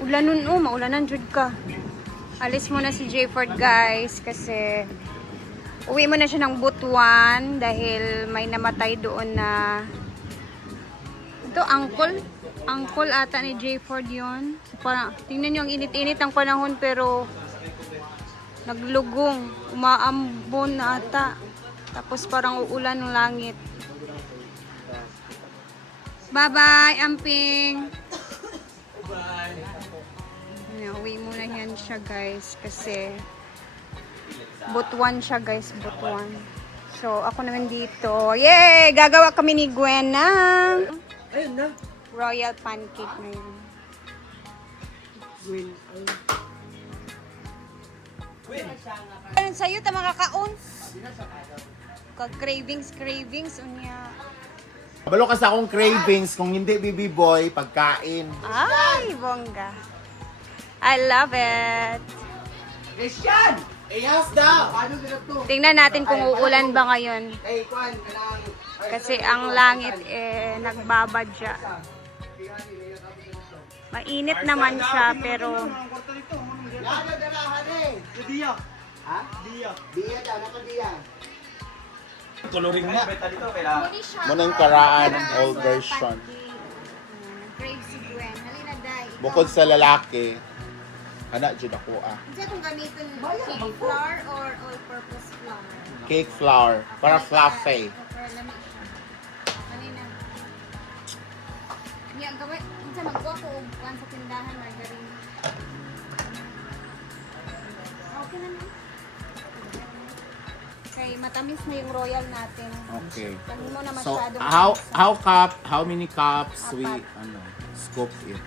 Ulanon maulanan jud ka. Alis muna si Jayford guys kasi uwi mo na siya ng Butuan dahil may namatay doon na ito uncle ata ni Jayford yon. So, parang tingnan niyo ang init-init ang panahon pero naglugong, umaambon na ata. Tapos parang uulan ng langit. Bye-bye, Amping! Uwi muna yan siya guys kasi Butuan siya guys, Butuan. So ako naman dito. Yay! Gagawa kami ni Gwen ng Ayun na. royal pancake ngayon. Gwen. Ano sa'yo ta makakaon? Cravings unya. Kabalo ka sa akong cravings kung hindi bibiboy, pagkain. Ay, bongga. I love it. Christian! Iyas daw! Paano sila to? Tingnan natin kung uulan ba ngayon. Ay, Kwan, kanang... Kasi ang langit nagbabadya. Mainit naman siya pero Lado dalahan eh! Diya. Ha? Diya. Diya daw, nakadiya. Coloring na. Muna yung karaan ng old version. Crave si Gwen. Halina, day. Bukod sa lalaki, anak dyan ako Hindi kung gamitin cake flour or all-purpose flour. Cake flour, para fluffy. Para lamig siya. Halina. Niya, gawin. Minsan magkuha ko upuan sa tindahan, margarine. Okay na na. Okay, matamis na yung royal natin. Okay. Hindi mo na So, masyadong how many cups we, scoop it?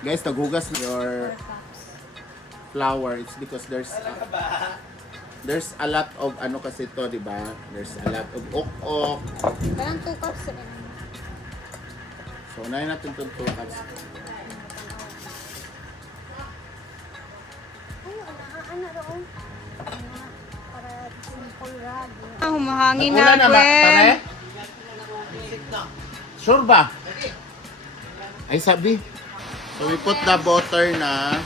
Guys, naghugas na your flour. It's because there's a lot of ano kasi to, di ba? There's a lot of ok-ok. Parang 2 cups rin. So, unahin natin itong 2 cups. Ay, ano daw? Para simple rag. Humahangin na, Ulan na ba, pare? Gwen. Sure ba? Ay, sabi. So, we put the butter na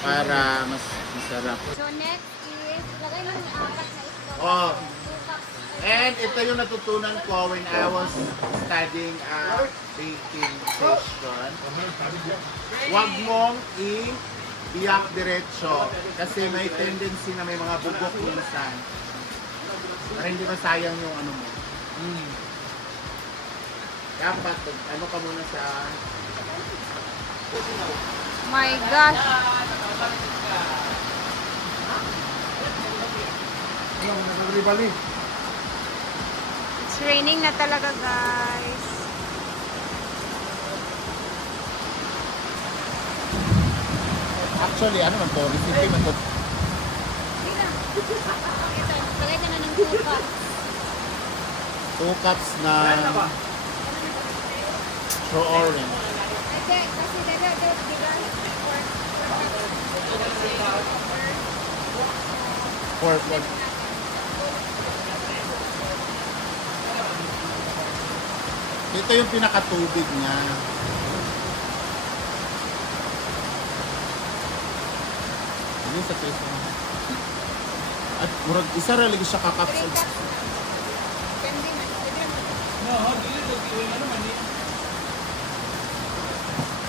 para mas masarap. So next is, lagay mo yung 4 na itlog. Oh. 2 cups. And ito yung natutunan ko when I was studying baking session. Huwag mong iyak diretso kasi may tendency na may mga bugok minsan. Para hindi masayang yung ano mo. Dapat, ano ka muna sa... My gosh. It's raining na talaga, guys. Actually, ano man to? Recipe man to. Lagay ka na ng 2 cups. 2 cups na true orange. Kasi dala, Pork. Ito yung pinakatubig niya. Ano yung sa taste mo? At murag isa ra lagi siya kakapsod.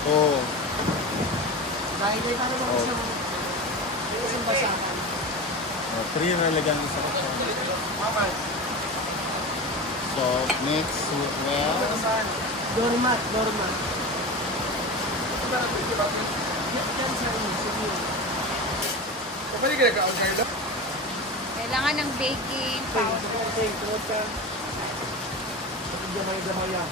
Oh. Dahil ay kano ba isang... Isang basahan. Oh, 3 ra lagi ang isa ka. So, mix with well. Dormat. Yan sa inyo. Sige. Kailangan ng baking powder. Okay, tulad ka. Gamay-gamay yan.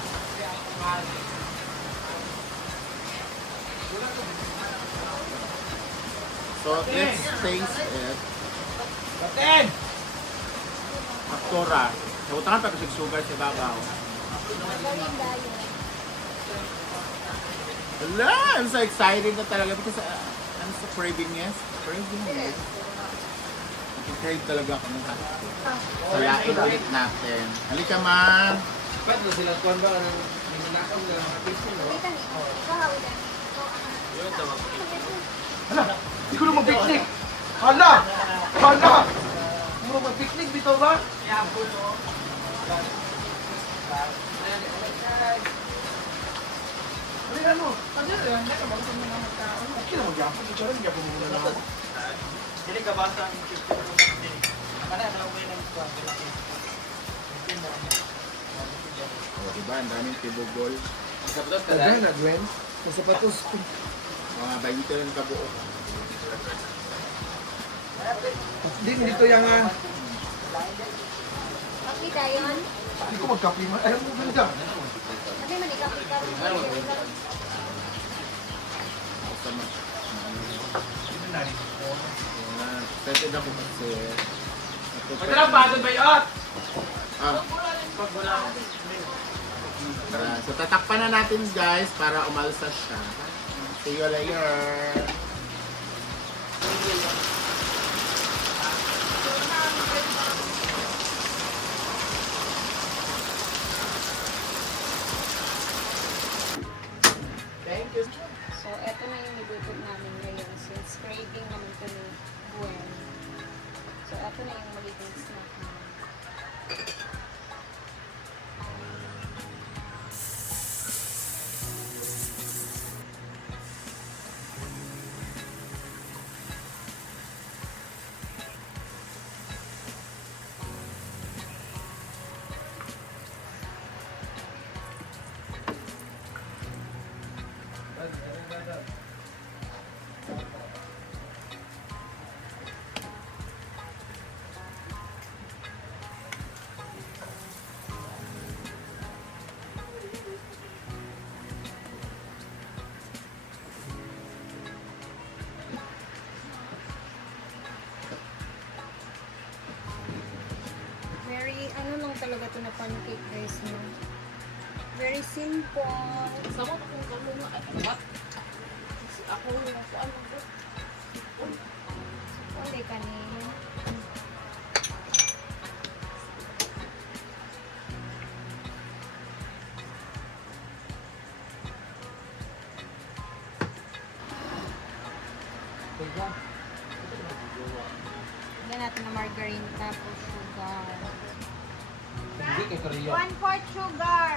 So, let's taste it. Kapten! Aktora. So, utangan pa kasi sugar sa babaw. Wala! I'm so excited na talaga because I'm so craving yes. Nag-crave talaga ako ng hot. Salain ulit natin. Halika ma! silang kuwan ba? May nakaw nila mga fishing, no? Hala, hindi ko na mag-picnic. Hala! Hala! Hindi ko mag-picnic dito ba? Ano mo? Ano yan? Hindi ka mag-picnic na magkao. Hindi na mag-yapon. Ito rin, yapon muna na ako. Dili ka basta ang fishing mo din. Kana na uwi ng kuwan. O, diba? Ang daming tibugol. Kapag ka Ano na, Gwen? Sa sapatos ko. Mga 20 lang kabuo. Dito yung Kapi dayon. hindi ko mag-copy man. Alam mo, ganda. Kasi manikapi ka. Basta pwede na ko kasi. Magdala pa doon ba yun? So tatakpan na natin guys para umalsa siya. See you later. Thank you. So, eto na yung niluto namin ngayon since craving naman ito ni Gwen. So, eto na yung magiging snack namin. Very, ano lang talaga ito na pancake guys, no? Very simple. Sama ko kung kamo nga at what? Ako yung ako ano ko. Wala kanin. Lagyan natin ng margarine tapos sugar. Hindi kay Kariyo. 1/4 sugar.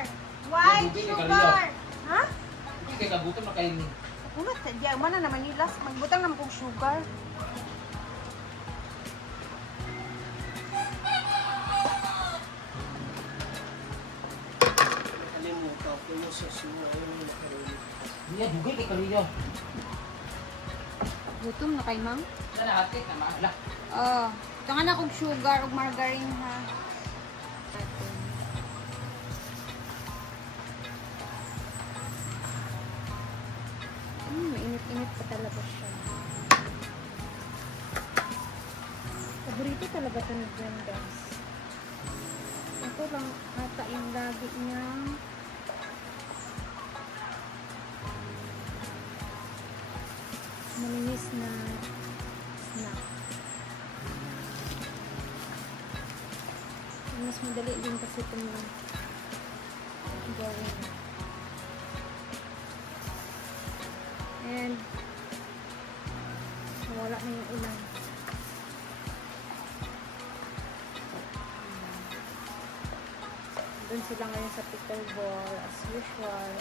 White Hindi, sugar. Ha? Hindi kay kagutom na kayo ni. Ano? Diyan man na naman nilas. Magbutang naman kong sugar. Hindi, dugay kay Kariyo. Gutom na kay ma'am? Sana hati na maala. Oh, tangan na kong sugar ug margarine ha. Mainit-init pa talaga siya. Paborito talaga ito ni Gwen, guys. Ito lang ata yung lagi niya. Malinis na snack. Mas madali din kasi itong gawin. And wala na yung ulan. Doon sila ngayon sa pickleball as usual.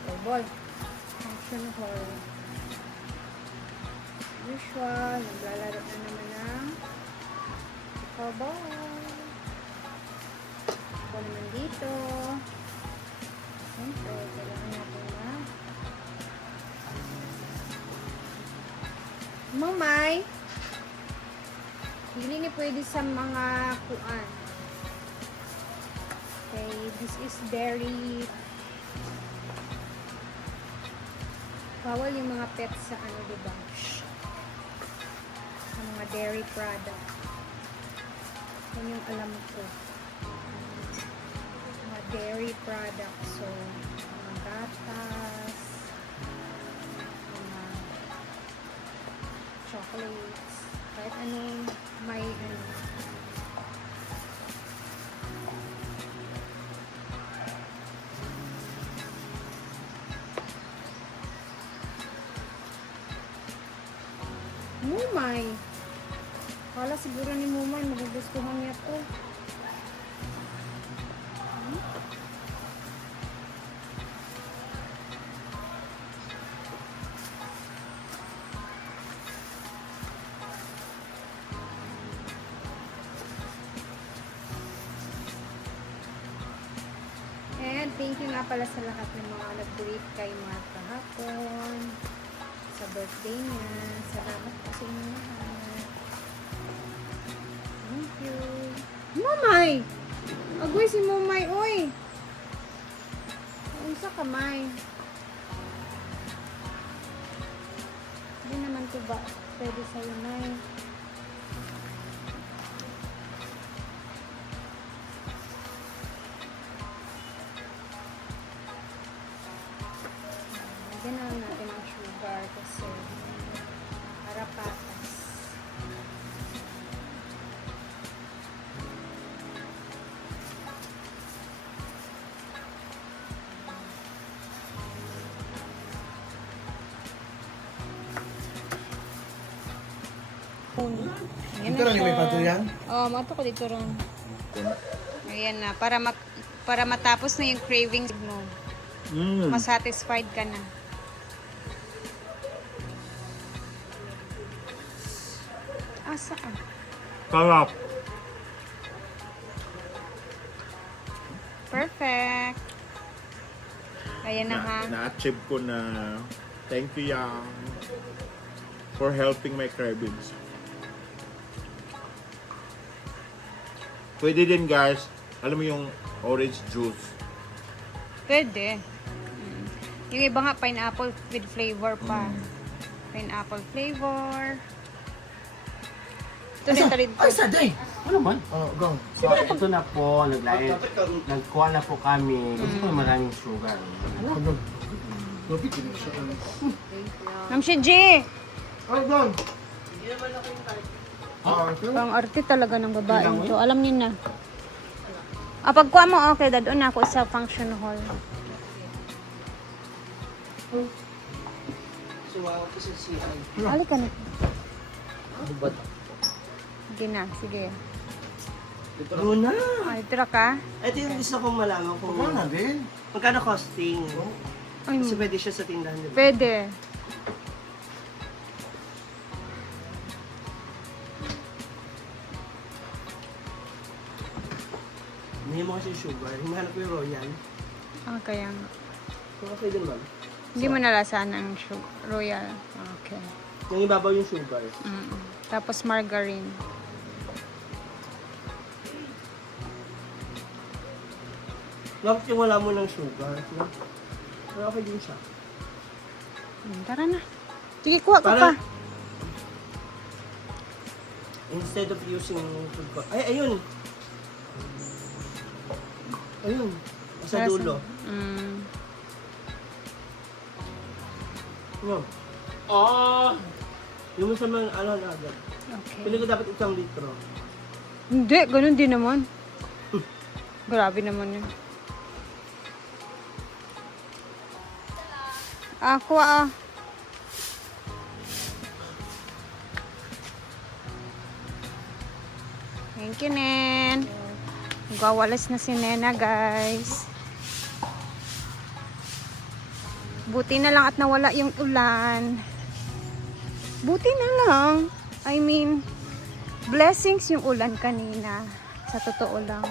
Pickleball. Function hall. As usual, naglalaro na naman ng pickleball. Ako naman dito. Siyempre, kailangan natin na Mamay, hindi ni pwede sa mga kuan. Okay, this is very bawal yung mga pets sa ano, diba? Sa mga dairy product. Yan yung alam ko. Mga dairy product. So, mga gatas, mga chocolates, kahit anong may ano. Mumay. Kala siguro ni Mumay, magugustuhan niya to. And thank you nga pala sa lahat ng mga nag-greet kay Mark kahapon sa birthday niya. Salamat po sa inyo lahat. Thank you. Mamay! Agoy si Mamay, oy! Unsa kamay? Hindi naman to ba pwede sa'yo, Nay? Lagyan na lang natin ang sugar kasi para patas. Ayan Ito lang yung may siya. patuyan? Oo, mato ko dito ron. Ayan na, para matapos na yung cravings mo. Masatisfied ka na. Saan? Sarap. Perfect. Ayan na ha. Na-achieve ko na. Thank you, Yang, for helping my cravings. Pwede din, guys. Alam mo yung orange juice. Pwede. Yung iba nga, pineapple with flavor pa. Pineapple flavor. Ito rin Ay, saday! Ano man? Oh, go. So, ito na po, nagkuha na po kami. Gusto ko maraming sugar. Lapit din siya. Ma'am si G! Oh, go. Pang arte talaga ng babae to. Alam niyo na. Pagkuha mo, okay, dadon na ako sa function hall. Halika na. Sige na, sige. Luna! Ay, tira ka. Ito yung gusto kong malaman kung Ano na din? magkano costing. Ay, Kasi pwede siya sa tindahan, di ba? pwede. Hindi mo kasi sugar. Hinahanap ko yung royal. Kaya nga. Kung okay din, ma'am. Hindi mo nalasahan ang royal. Okay. Yung ibabaw yung sugar. Tapos margarine. Bakit yung wala mo ng sugar? No? Pero okay din siya. Tara na. Sige, kuha ka pa. Para- Instead of using food color. Ay, ayun! Ayun. Sa Para dulo. No. Yung sa mga ano na agad. Okay. Pili ko dapat 1 litro. Hindi, ganun din naman. Grabe naman yun. Kuha Thank you, Nen. Gawalas na si Nena, guys. Buti na lang at nawala yung ulan. Buti na lang. I mean, blessings yung ulan kanina. Sa totoo lang.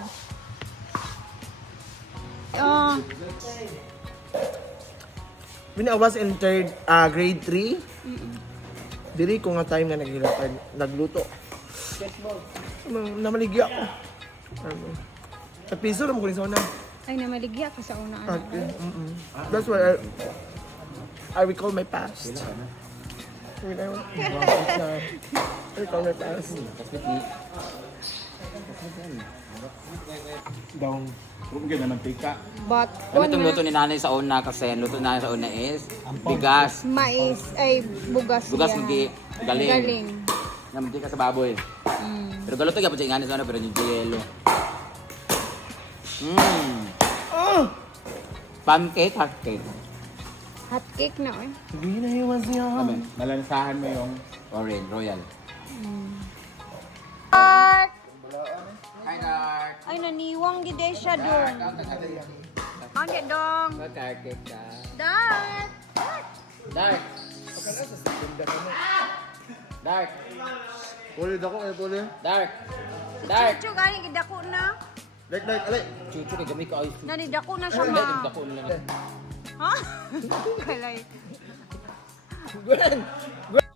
When I was in grade 3, diri ko nga time na nagluto. Namaligya ako. Sa piso naman ko rin sa una. Ay, namaligya ka sa una. That's why I recall my past. When I was I recall my past. Daw. Huwag na mantika. But, Ano itong luto ni nanay sa una kasi ang luto ni nanay sa una is bigas. mais, ay, bugas Bugas yan. hindi galing. Galing. Na mantika sa baboy. Pero galuto ka pa siya ingani sa ano pero yung yelo. Pancake, hot cake. Hot cake na, eh. Hindi na iwan siya. Malansahan mo yung Orange, royal. Dark! Hi, Dark. Ay, naniwang gid siya dong. Ang dong. Magkakit ka. Dark! Dark. Dark. Puli dako eh, puli. Dark. Dark. Chuchu, gani gidako na. Dek, alay. Chuchu, kay gamay ka ayos. Nanidako na siya, Dek, ma. dako nila. Ha? Kalay. Gwen!